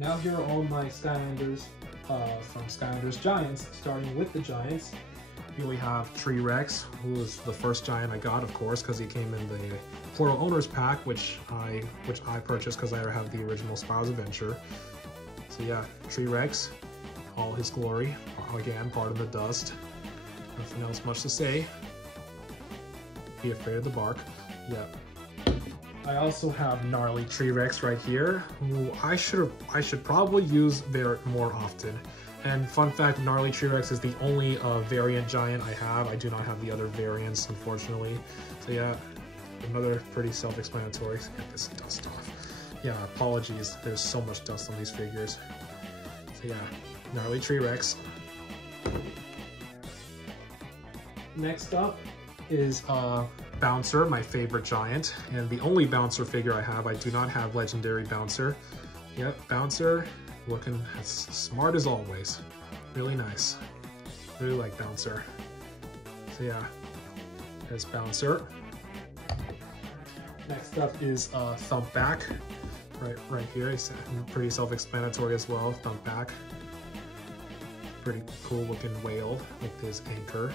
Now here are all my Skylanders from Skylanders Giants, starting with the Giants. Here we have Tree Rex, who was the first Giant I got, of course, because he came in the Plural Owners Pack, which I purchased because I have the original Spirals Adventure. So yeah, Tree Rex, all his glory. Again, part of the dust. Nothing else much to say. Be afraid of the bark. Yep. I also have Gnarly Tree Rex right here, who I should probably use more often. And fun fact, Gnarly Tree Rex is the only variant giant I have. I do not have the other variants, unfortunately. So yeah, another pretty self-explanatory. Get this dust off. Yeah, apologies. There's so much dust on these figures. So yeah, Gnarly Tree Rex. Next up is Bouncer, my favorite giant, and the only Bouncer figure I have. I do not have Legendary Bouncer. Yep, Bouncer, looking as smart as always. Really nice. Really like Bouncer. So yeah, there's Bouncer. Next up is Thumpback. Right here, it's pretty self-explanatory as well. Thumpback. Pretty cool looking whale with his anchor.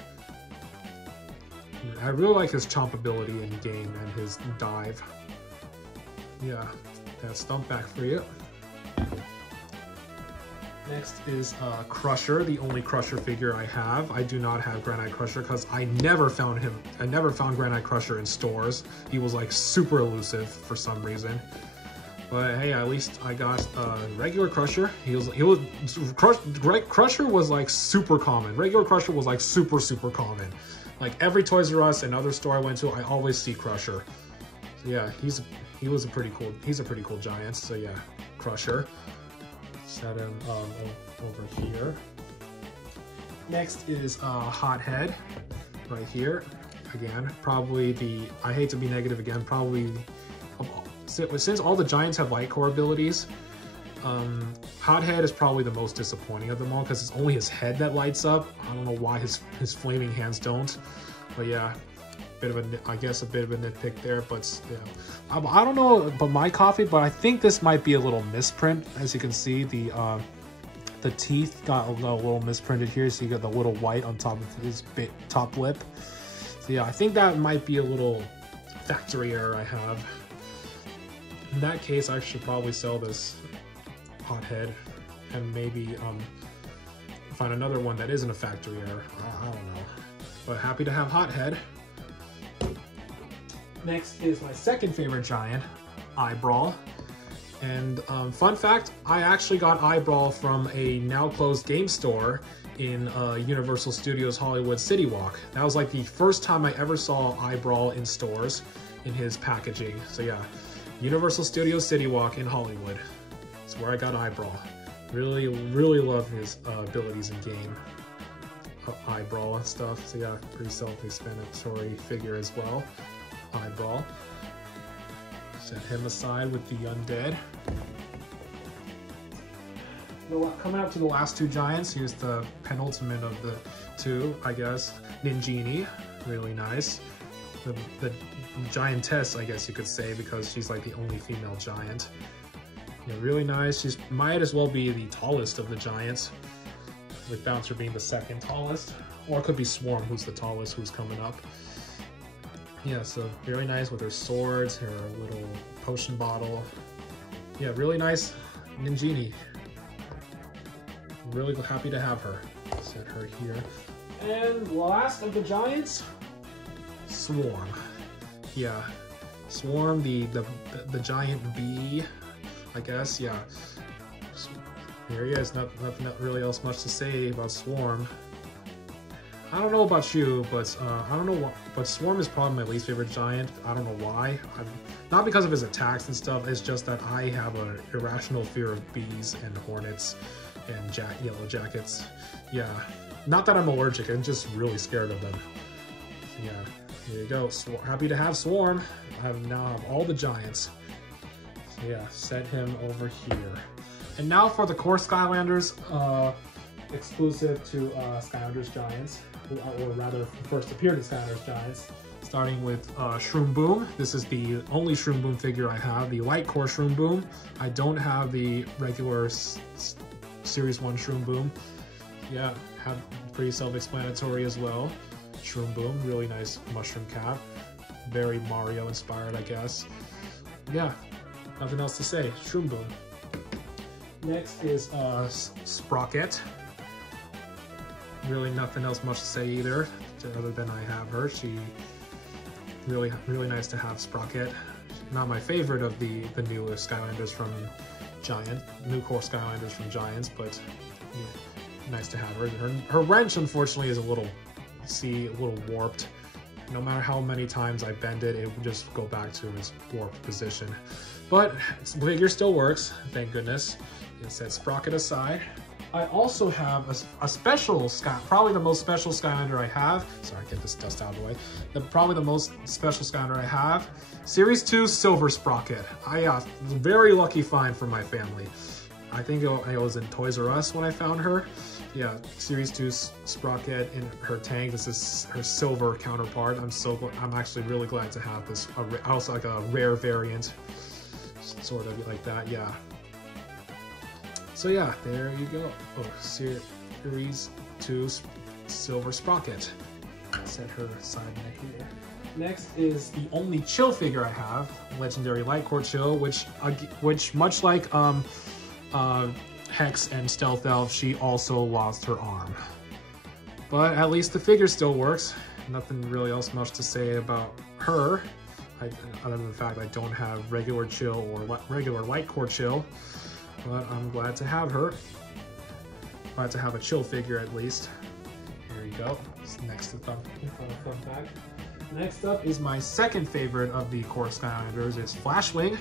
I really like his chomp ability in game and his dive. Yeah, that's Thumpback for you. Next is Crusher, the only Crusher figure I have. I do not have Granite Crusher because I never found Granite Crusher in stores. He was like super elusive for some reason. But hey, at least I got regular Crusher. Crusher was like super common. Regular Crusher was like super common. Like every Toys R Us and other store I went to, I always see Crusher. So yeah, he's a pretty cool giant. So yeah, Crusher. Set him over here. Next is Hothead, right here. Again, probably I hate to be negative again, probably since all the giants have light core abilities, Hothead is probably the most disappointing of them all because it's only his head that lights up. I don't know why his flaming hands don't, but yeah, I guess a bit of a nitpick there. But yeah, I don't know about my coffee, but I think this might be a little misprint. As you can see, the teeth got a little misprinted here, so you got the little white on top of his top lip. So yeah, I think that might be a little factory error I have. In that case, I should probably sell this Hothead and maybe find another one that isn't a factory error. I don't know, but happy to have Hothead. Next is my second favorite giant, Eyebrawl. And fun fact, I actually got Eyebrawl from a now closed game store in Universal Studios Hollywood City Walk. That was like the first time I ever saw Eyebrawl in stores in his packaging. So yeah, Universal Studios City Walk in Hollywood. It's where I got Eyebrawl. Really love his abilities in game. Eyebrawl and stuff. So yeah, pretty self-explanatory figure as well. Eyebrawl. Set him aside with the undead. Coming up to the last two giants, here's the penultimate of the two, I guess. Ninjini, really nice. The giantess, I guess you could say, because she's like the only female giant. Yeah, really nice. She might as well be the tallest of the giants, with Bouncer being the second tallest. Or it could be Swarm, who's the tallest, who's coming up. Yeah, so very nice with her swords, her little potion bottle. Yeah, really nice Ninjini. Really happy to have her. Set her here. And last of the giants, Swarm. Yeah, Swarm, the giant bee, I guess. Yeah, here he is. Not really else much to say about Swarm. I don't know about you, but I don't know what. But Swarm is probably my least favorite giant. I don't know why. Not because of his attacks and stuff. It's just that I have an irrational fear of bees and hornets and yellow jackets. Yeah, not that I'm allergic. I'm just really scared of them. So yeah, here you go. Happy to have Swarm. I now have all the giants. So yeah, set him over here. And now for the core Skylanders, exclusive to Skylanders Giants. or rather first appeared in Skylanders Giants. Starting with Shroom Boom. This is the only Shroom Boom figure I have, the Light Core Shroom Boom. I don't have the regular Series 1 Shroom Boom. Yeah, have pretty self-explanatory as well. Shroom Boom, really nice mushroom cap. Very Mario inspired, I guess. Yeah, nothing else to say. Shroom Boom. Next is Sprocket. Really nothing else much to say either, other than I have her. She really nice to have Sprocket. Not my favorite of the new Skylanders from new core Skylanders from Giants, but yeah, nice to have her. Her wrench unfortunately is a little warped. No matter how many times I bend it, it would just go back to its warped position. But the figure still works, thank goodness. It set Sprocket aside. I also have a special probably the most special Skylander I have. Sorry, get this dust out of the way. Probably the most special Skylander I have. Series 2 Silver Sprocket. I was a very lucky find for my family. I think I was in Toys R Us when I found her. Yeah, Series 2 Sprocket in her tank. This is her silver counterpart. I'm actually really glad to have this. Also like a rare variant, sort of like that. Yeah. So yeah, there you go. Oh, Series 2 Silver Sprocket. Set her aside right here. Next is the only Chill figure I have, Legendary Light Core Chill, which much like Hex and Stealth Elf, she also lost her arm. But at least the figure still works. Nothing really else much to say about her, other than the fact I don't have regular Chill or regular Light Core Chill. But I'm glad to have her. Glad to have a Chill figure at least. Here you go. Next to fun fact. Next up is my second favorite of the core Skylanders. It's Flashwing.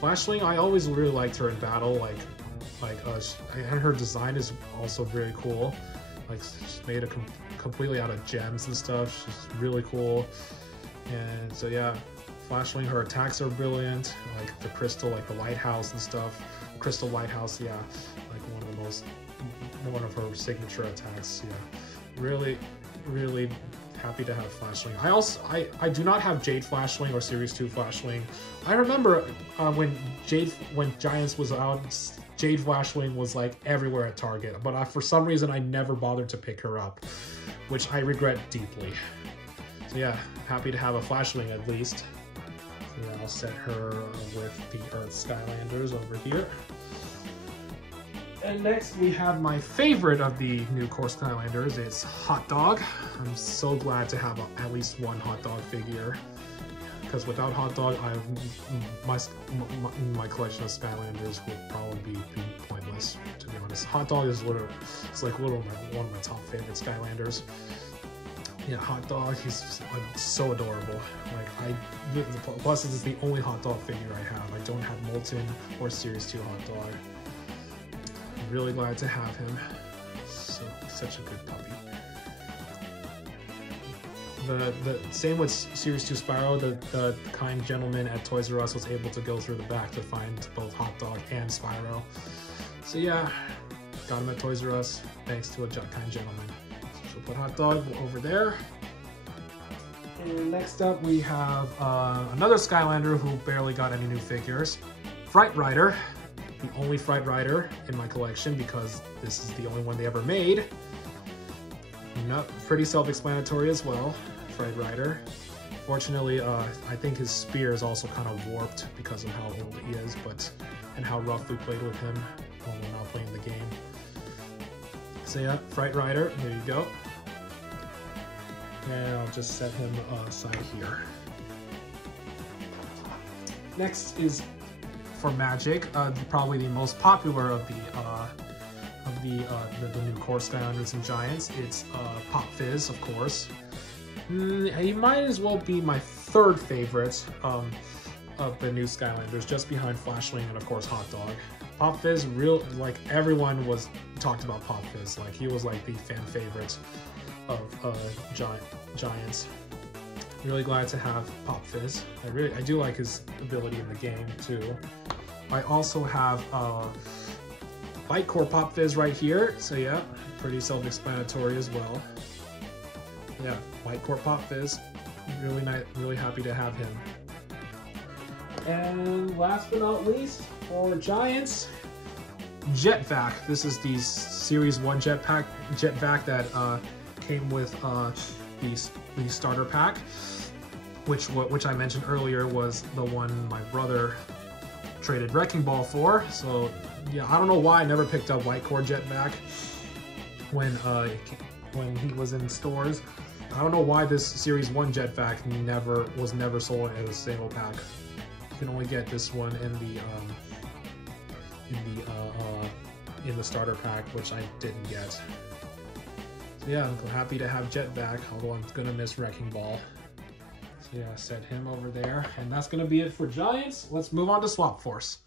Flashwing, I always really liked her in battle. And her design is also very cool. Like she's made completely out of gems and stuff. She's really cool. And so yeah, Flashwing, her attacks are brilliant. Like the crystal, like the lighthouse and stuff. Crystal Lighthouse, yeah, like one of her signature attacks. Yeah, really happy to have Flashwing. I do not have Jade Flashwing or Series 2 Flashwing. I remember when Giants was out, Jade Flashwing was like everywhere at Target, but for some reason I never bothered to pick her up, which I regret deeply. So yeah, happy to have a Flashwing at least. So yeah, I'll set her with the Earth Skylanders over here. And next we have my favorite of the new core Skylanders. It's Hot Dog. I'm so glad to have at least one Hot Dog figure, because without Hot Dog, my collection of Skylanders would probably be pointless, to be honest. Hot Dog is one of my top favorite Skylanders. Yeah, Hot Dog, he's so adorable. Plus this is the only Hot Dog figure I have. I don't have Molten or Series 2 Hot Dog. I'm really glad to have him. Such a good puppy. The same with Series 2 Spyro, the kind gentleman at Toys R Us was able to go through the back to find both Hot Dog and Spyro. So yeah, got him at Toys R Us thanks to a kind gentleman. So we'll put Hot Dog over there. And next up we have another Skylander who barely got any new figures. Fright Rider, the only Fright Rider in my collection because this is the only one they ever made. Pretty self-explanatory as well, Fright Rider. Fortunately, I think his spear is also kind of warped because of how old he is, and how rough we played with him when we're not playing the game. So yeah, Fright Rider, here you go. And I'll just set him aside here. Next is for Magic, probably the most popular of the new core Skylanders and Giants. It's Pop Fizz, of course. He might as well be my third favorite of the new Skylanders, just behind Flashwing and of course Hot Dog. Pop Fizz, everyone talked about Pop Fizz. Like he was like the fan favorite of Giants. Really glad to have Pop Fizz. I do like his ability in the game too. I also have Light Core Pop Fizz right here. So yeah, pretty self-explanatory as well. Yeah, White Core Pop Fizz. Really nice, really happy to have him. And last but not least, for Giants, Jetvac. This is the Series 1 Jetvac that came with the starter pack, which I mentioned earlier was the one my brother traded Wrecking Ball for. So yeah, I don't know why I never picked up White Core Jetvac when he was in stores. I don't know why this Series 1 Jetvac was never sold as a single pack. You can only get this one in the starter pack, which I didn't get. So yeah, I'm happy to have Jetvac, although I'm gonna miss Wrecking Ball. So yeah, set him over there, and that's gonna be it for Giants. Let's move on to Swap Force.